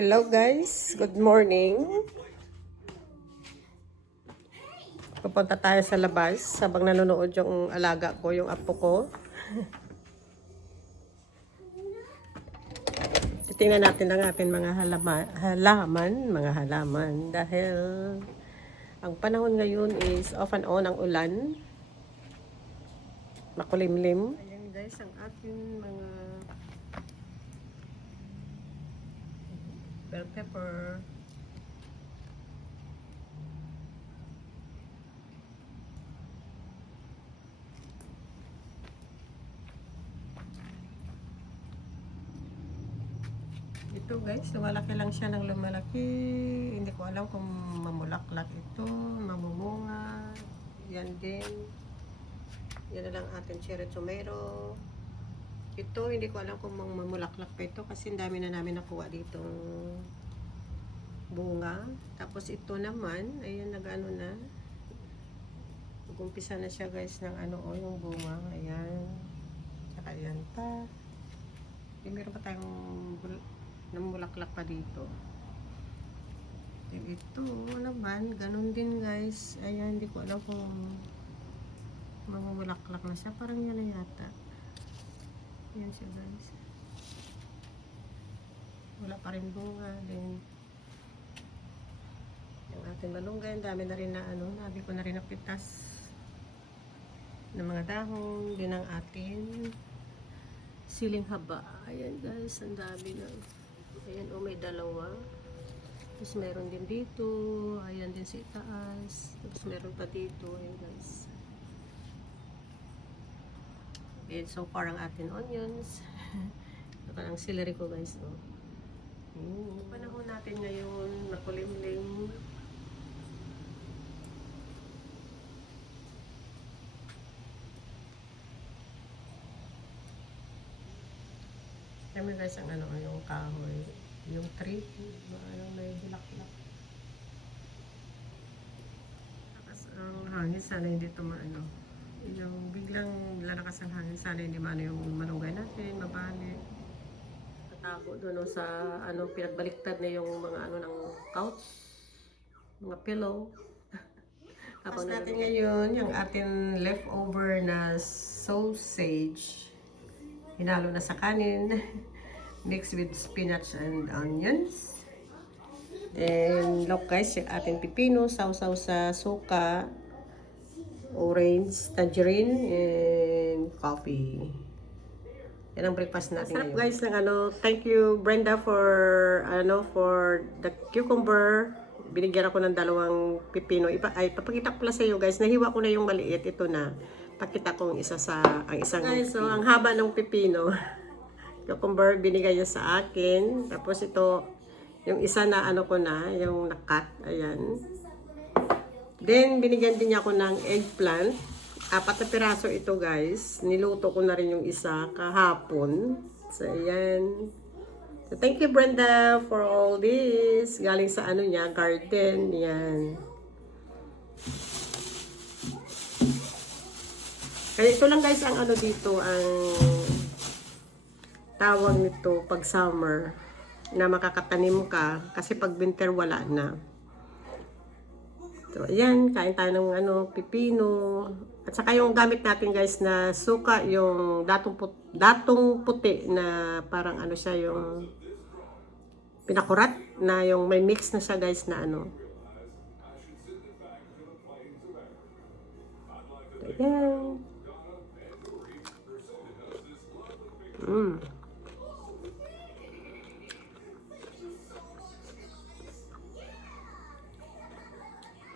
Hello guys, good morning. Pupunta tayo sa labas habang nanonood yung alaga ko, yung apo ko. Titingnan natin ang ating mga halaman dahil ang panahon ngayon is off and on ang ulan. Makulimlim. Ayan guys, ang ating mga bell pepper. Ito guys, lumalaki lang siya ng lumalaki. Hindi ko alam kung mamulaklak ito, mamumunga. Yan din. Yan na lang ating cherry tomato. Ito, hindi ko alam kung mamulaklak pa ito kasi dami na namin nakuha dito bunga. Tapos ito naman, ayan, nag-ano na. Nag-umpisa na siya guys ng yung bunga. Ayan. Saka ayan pa. Meron pa tayong namulaklak pa dito. And ito naman, ganun din guys. Ayan, hindi ko alam kung mamulaklak na siya. Parang yan na yata. Yan siya guys. Wala pa rin bunga. Then, yung ating malunggay, dami na rin na nabi ko na rin napitas ng mga dahon. Din ang ating siling haba. Ayan guys, ang dami na. Ayan, may dalawa. Tapos meron din dito. Ayan din sa itaas. Tapos meron pa dito. Ayan guys. And so far ang ating onions. Ito ang celery ko guys. Panahon natin ngayon, makulimlim. Kami guys ang yung kahoy, yung tree, may hilak-hilak. Tapos ang hangin sana hindi yung biglang lalakas ang hangin sana hindi yung malunggay natin, mabali. Tatago doon sa pinagbaliktad na yung mga ng couch, mga pillow. Tapos natin ngayon yung ating leftover na sausage. Hinalo na sa kanin, mixed with spinach and onions. And look guys, yung ating pipino, sausaw sa suka, orange, tangerine, and coffee. Yan ang breakfast natin ngayon. Guys, thank you Brenda for the cucumber. Binigyan ako ng dalawang pipino. Papakita ko pala sa iyo guys, nahiwa ko na yung maliit. Ito na. Pakita kong ang isang guys, so ang haba ng pipino. Cucumber binigay niya sa akin. Tapos ito, yung isa na ko na, yung nakat. Ayan. Then, binigyan din niya ako ng eggplant. 4 na piraso ito guys. Niluto ko na rin yung isa kahapon. So, ayan. So, thank you Brenda for all this. Galing sa niya, garden. Ayan. Kaya ito lang guys ang dito, ang tawag nito pag summer na makakatanim ka. Kasi pag winter wala na. So, ayan, kain tayo ng pipino. At saka yung gamit natin guys na suka, yung datong puti na parang siya yung pinakurat na yung may mix na siya guys na Ayan.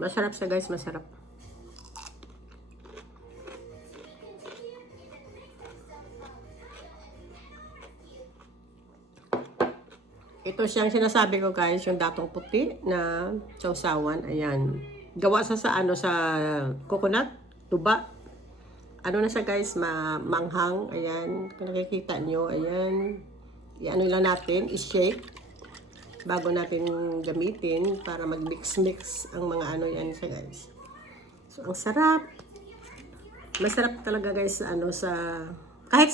Masarap siya guys, masarap. Ito siyang sinasabi ko guys, yung datong puti na sausawan. Ayan. Gawa sa sa coconut, tuba. Na siya guys, manghang. Ayan. Kung nakikita nyo, ayan. Lang natin, i-shake. Bago natin gamitin para mag-mix-mix ang mga yan siya guys. So, ang sarap. Masarap talaga guys kahit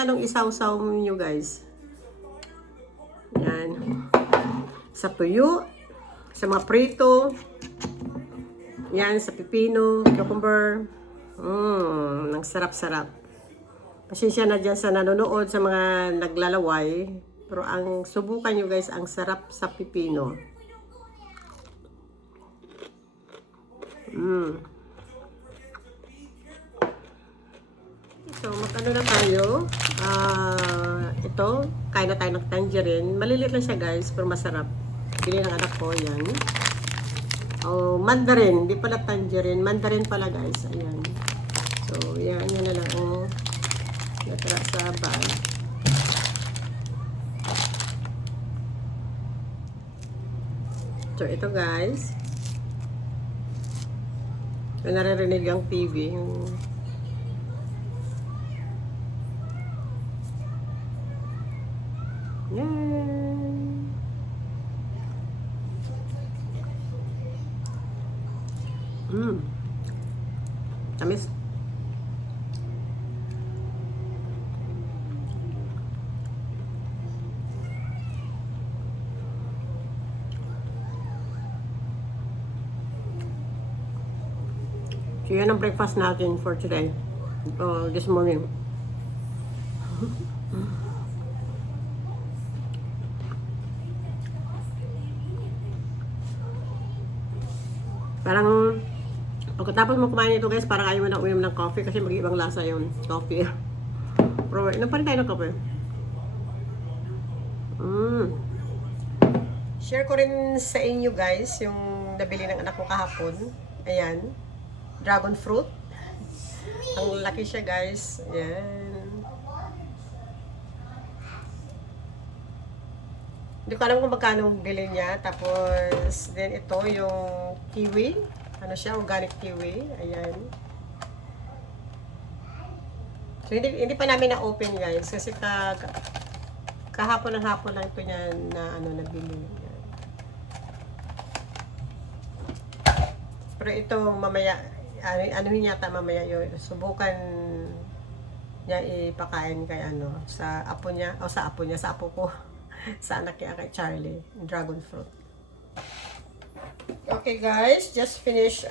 anong isawsaw nyo guys. Yan. sa tuyo, sa mga prito, yan, sa pipino, cucumber. Ang sarap-sarap. Pasensya na dyan sa nanonood, sa mga naglalaway. Pero ang subukan nyo guys, ang sarap sa pipino. So, magkano na tayo? Ito, kain na tayo ng tangerine. Maliliit lang siya guys, pero masarap. Bili ng anak ko, yan. Oh, mandarin. Hindi pala tangerine. Mandarin pala guys. Ayan. So, yan. Yan na lang. Oh. Natara sa bag. So, ito guys. So, naririnig ang TV. Yan. Tamis. So, yan ang breakfast natin for today. This morning. Parang, pagkatapos mo kumain ito guys, parang ayaw mo na uminom ng coffee kasi mag-ibang lasa yung coffee. Pero, inom pa rin tayo ng coffee. Share ko rin sa inyo guys, yung nabili ng anak ko kahapon. Ayan. Dragon fruit. Ang laki siya guys. Ayan. Hindi ko alam kung magkano bili niya. Tapos, then ito yung kiwi. Ano siya? Organic kiwi. Ayan. So, hindi pa namin na-open guys. Kasi kahapon ng hapon lang ito niya na nabili. Ayan. Pero ito mamaya, ano yata mamaya yun. Subukan niya ipakain kay sa apo niya. O sa apo niya, sa apo ko. Sa anak niya kay Charlie. Dragon fruit. Okay guys, just finish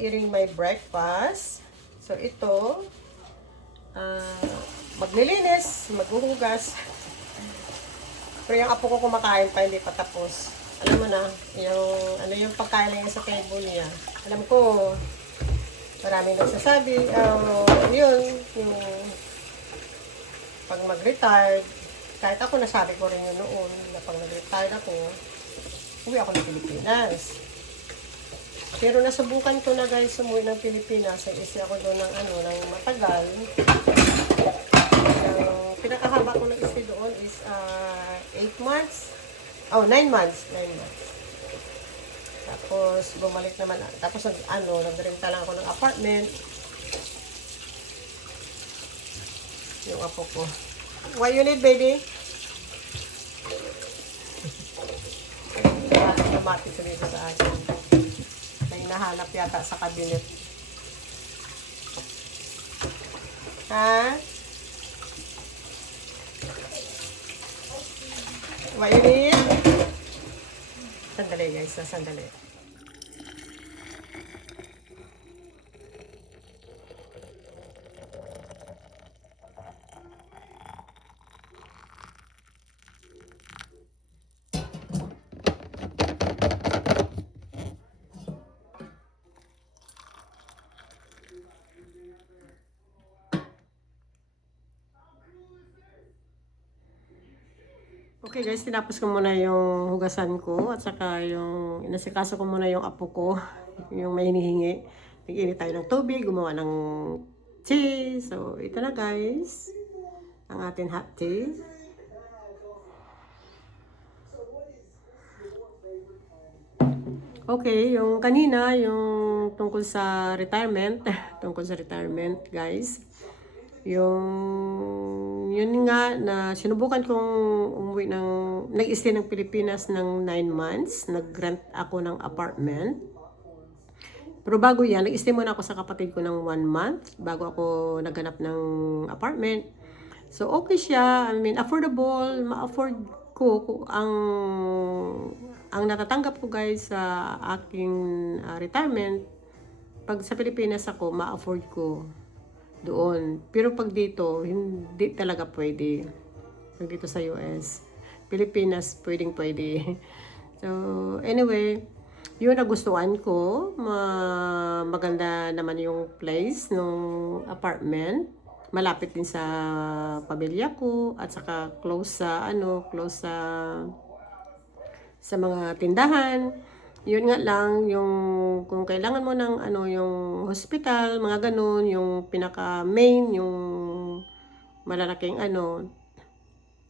eating my breakfast. So ito, maglilinis, maghuhugas. Pero yung apo ko kumakain pa, hindi pa tapos. Alam mo na, yung pagkain lang sa table niya. Alam ko, maraming nagsasabi, yung pag mag-retired, kahit ako nasabi ko rin yun noon, na pag nag-retired ako, uwi ako ng Pilipinas. Pero nasubukan ko na guys, umuwi ng Pilipinas. Isi ako doon ng matagal. Pinakahaba ko na isi doon is 8 months. Oh, 9 months. 9 months. Tapos, bumalik naman. Tapos, nag-renta lang ako ng apartment. Yung apo ko. What you need, baby? Mati sa dito sa akin. May nahanap yata sa cabinet. Ha? What you need? Sandali guys, sandali. Okay guys, tinapos ko muna yung hugasan ko at saka yung inasikaso ko muna yung apo ko, yung may hinihingi. Nag-init tayo ng tubig, gumawa ng tea. So, ito na guys, ang ating hot tea. Okay, yung kanina, yung tungkol sa retirement, guys. Yun nga na sinubukan kong umuwi nag-stay ng Pilipinas ng 9 months. Nag-rent ako ng apartment. Pero bago yan, nag-stay muna ako sa kapatid ko ng 1 month bago ako naghanap ng apartment. So, okay siya. I mean, affordable. Ma-afford ko ang ang natatanggap ko guys sa aking retirement, pag sa Pilipinas ako, ma-afford ko doon. Pero pag dito, hindi talaga pwede. Pag dito sa US. Pilipinas, pwede. So, anyway, yun nagustuhan ko. Maganda naman yung place nung apartment. Malapit din sa pamilya ko at saka close sa mga tindahan. Yun nga lang yung kung kailangan mo ng yung hospital, mga ganun, yung pinaka main, yung malalaking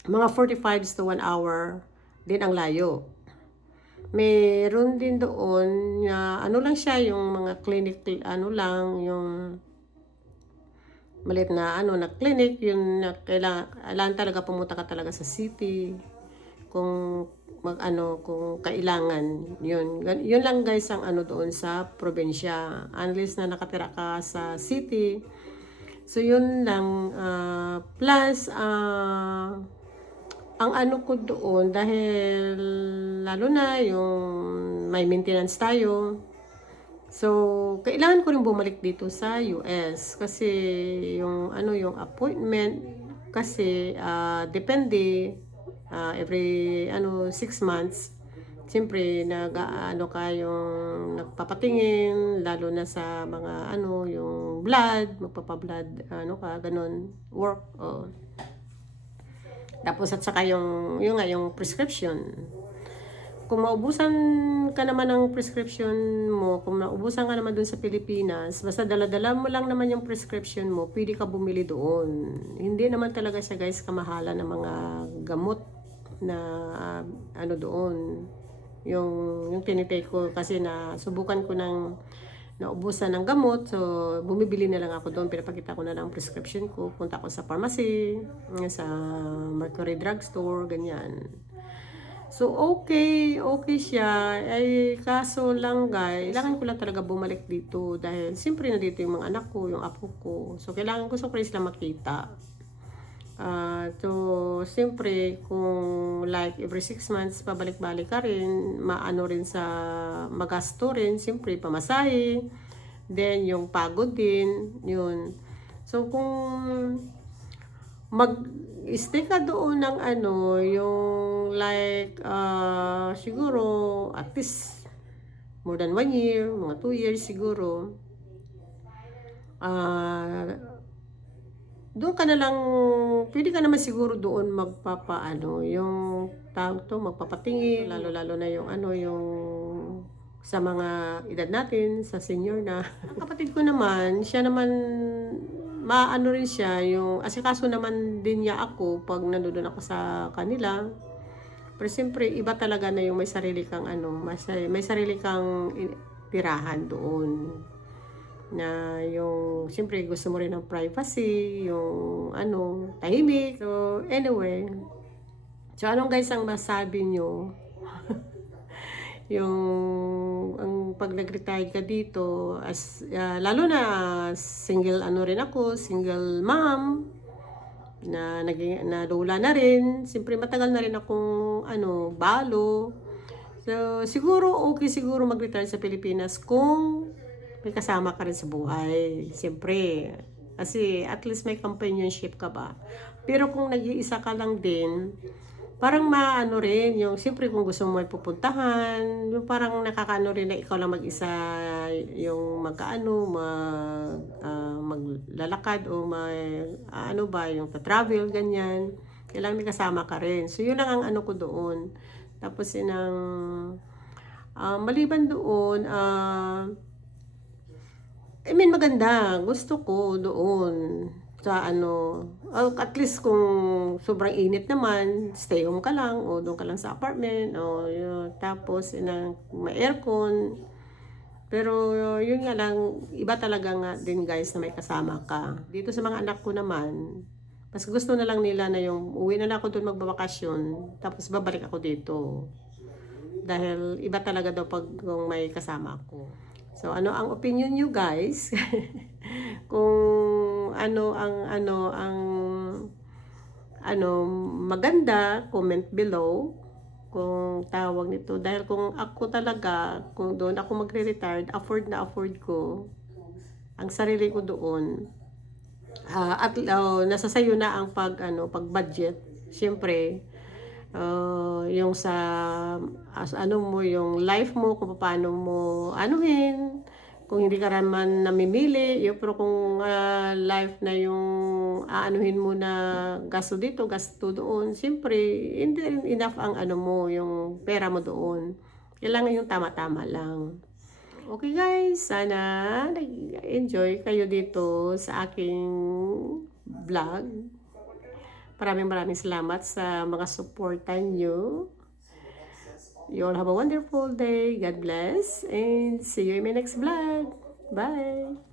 mga 45 to 1 hour din ang layo. Meron din doon na lang siya, yung mga clinic lang yung maliit na na clinic, yun na kailangan talaga pumunta ka talaga sa city kung kung kailangan. Yun lang guys ang doon sa probinsya, unless na nakatira ka sa city. So yun lang, plus ang ko doon, dahil lalo na yung may maintenance tayo. So, kailangan ko rin bumalik dito sa US kasi yung yung appointment kasi depende every 6 months. Siyempre ka yung nagpapatingin, lalo na sa mga yung blood, magpapa-blood ka ganun, work. Tapos at saka yung prescription. Kung maubusan ka naman ng prescription mo, kung maubusan ka naman dun sa Pilipinas, basta dala-dala mo lang naman yung prescription mo, pwede ka bumili doon. Hindi naman talaga siya guys kamahalan ng mga gamot na doon. Yung tinitake ko kasi na subukan ko ng naubusan ng gamot, so bumibili na lang ako doon, pinapakita ko na lang ang prescription ko, punta ako sa pharmacy, sa Mercury Drugstore, ganyan. So, okay siya. Ay, kaso lang guys, kailangan ko lang talaga bumalik dito dahil siyempre na dito yung mga anak ko, yung apo ko. So, kailangan ko sa sila makita. So, siyempre, kung like every 6 months, pabalik-balik ka rin, rin sa magasto rin, siyempre, pamasahe. Then, yung pagod din, yun. So, kung mag-stay ka doon ng yung like siguro at least more than 1 year, mga 2 years siguro, doon ka na lang, pwede ka naman siguro doon yung magpapatingin, lalo na yung yung sa mga edad natin, sa senior na. Kapatid ko naman, siya naman rin siya, yung asikaso naman din niya ako pag nandoon ako sa kanila. Pero siyempre, iba talaga na yung may sarili kang may sarili kang tirahan doon. Na yung, siyempre gusto mo rin ng privacy, yung tahimik. So, anyway. So, anong guys ang masabi nyo? Yung ang pag nag-retire ka dito as lalo na single rin ako, single mom na lula na rin. Siyempre matagal na rin akong balo. So siguro siguro mag-retire sa Pilipinas kung may kasama ka rin sa buhay. Siyempre kasi at least may companionship ka ba. Pero kung nag-iisa ka lang din, parang rin, yung siyempre kung gusto mo may pupuntahan, yung parang nakakaano rin na ikaw lang mag-isa, yung maglalakad o yung travel ganyan. Kailangan may kasama ka rin. So yun lang ang ko doon. Tapos maliban doon, maganda. Gusto ko doon. Sa at least kung sobrang init naman, stay home ka lang o doon ka lang sa apartment o tapos may aircon. Pero yun nga lang, iba talaga nga din guys na may kasama ka. Dito sa mga anak ko naman, mas gusto na lang nila na yung uwi na lang ako doon magbabakasyon, tapos babalik ako dito. Dahil iba talaga daw pag kung may kasama ako. So ano ang opinion nyo guys? Kung ang maganda, comment below. kung tawag nito. Dahil kung ako talaga, kung doon ako magre-retired, afford ko ang sarili ko doon. At nasa sayo na ang pag-budget. Siyempre, yung sa ano mo, yung life mo, kung paano mo anuhin, kung hindi ka naman namimili, pero kung life na yung aanuhin mo na gasto dito, gasto doon, siyempre, hindi enough ang mo, yung pera mo doon. Kailangan yung tama-tama lang. Okay guys, sana nag-enjoy kayo dito sa aking vlog. Maraming salamat sa mga supportan nyo. You all have a wonderful day. God bless. And see you in my next vlog. Bye!